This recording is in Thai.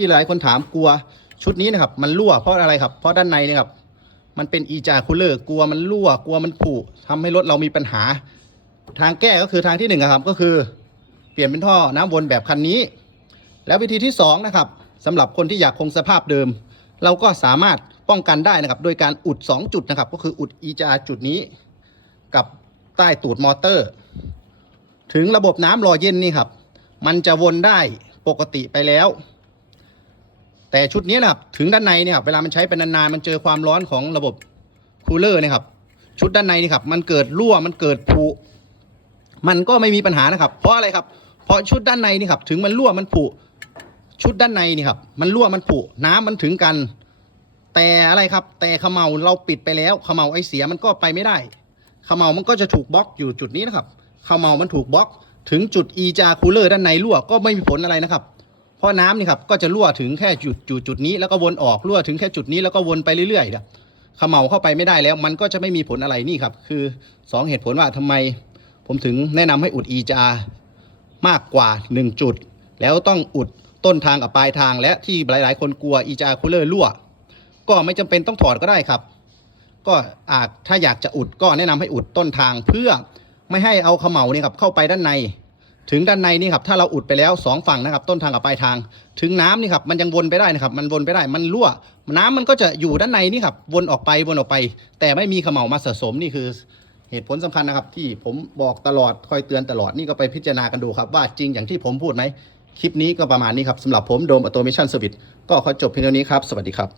ที่หลายคนถามกลัวชุดนี้นะครับ มันรั่วเพราะอะไรครับ เพราะด้านในเนี่ยครับ มันเป็นอีจาคูลเลอร์กลัวมันรั่วกลัวมันผุทำให้รถเรามีปัญหา ทางแก้ก็คือทางที่หนึ่งอะครับ ก็คือ เปลี่ยนเป็นท่อน้ำวนแบบคันนี้ แล้ววิธีที่สองนะครับสำหรับคนที่อยากคงสภาพเดิม เราก็สามารถป้องกันได้นะครับ โดยการอุด 2 จุดนะครับ ก็คืออุดอีจาจุดนี้ กับใต้ตูดมอเตอร์ ถึงระบบน้ำรอเย็นนี่ครับ มันจะวนได้ปกติไปแล้ว แต่ชุดนี้นะครับถึงด้านในเนี่ยครับเวลามันใช้ไปนานๆมันเจอความร้อนของระบบคูลเลอร์เนะครับ ชุดด้านในนี่ครับ มันเกิดรั่วมันเกิดผุมันก็ไม่มีปัญหานะครับ เพราะอะไรครับ เพราะชุดด้านในนี่ครับ ถึงมันรั่วมันผุชุดด้านในนี่ครับ มันรั่วมันผุน้ำมันถึงกัน แต่อะไรครับ แต่เขมเมาเราปิดไปแล้วเขมเมาไอเสียมันก็ไปไม่ได้เขมเมามันก็จะถูกบล็อกอยู่จุดนี้นะครับเขมเมามันถูกบล็อก ถึงจุดอีจาคูลเลอร์ด้านในรั่วก็ไม่มีผลอะไรนะครับ เพราะน้ำนี่ครับก็จะรั่วถึงแค่จุดจุดจุดนี้แล้วก็วนออกรั่วถึงแค่จุดนี้แล้วก็วนไปเรื่อยๆนะเขมเมาเข้าไปไม่ได้แล้ว มันก็จะไม่มีผลอะไรนี่ครับ คือสองเหตุผลว่าทำไม ผมถึงแนะนำให้อุดอีจามากกว่า 1 จุด แล้วต้องอุดต้นทางกับปลายทาง และที่หลาย ๆ คนกลัวอีจาคูลเลอร์รั่ว ก็ไม่จำเป็นต้องถอดก็ได้ครับ ก็อาจถ้าอยากจะอุดก็แนะนำให้อุดต้นทางเพื่อไม่ให้เอาเขมเหลาเนี่ยครับเข้าไปด้านใน ถึงด้านในนี่ครับถ้าเราอุดไปแล้วสองฝั่งนะครับ ต้นทางกับปลายทาง ถึงน้ำนี่ครับมันยังวนไปได้นะครับ มันวนไปได้มันรั่ว น้ำมันก็จะอยู่ด้านในนี่ครับวนออกไปวนออกไป แต่ไม่มีเขมเหลามาสะสมนี่คือเหตุผลสำคัญนะครับ ที่ผมบอกตลอดคอยเตือนตลอดนี่ก็ไปพิจารณากันดูครับ ว่าจริงอย่างที่ผมพูดไหมคลิปนี้ก็ประมาณนี้ครับสำหรับผมโดมอ t โตเมชันเซอร์วิสก็ขอจบเพียงเท่านี้ครับสวัสดีครับ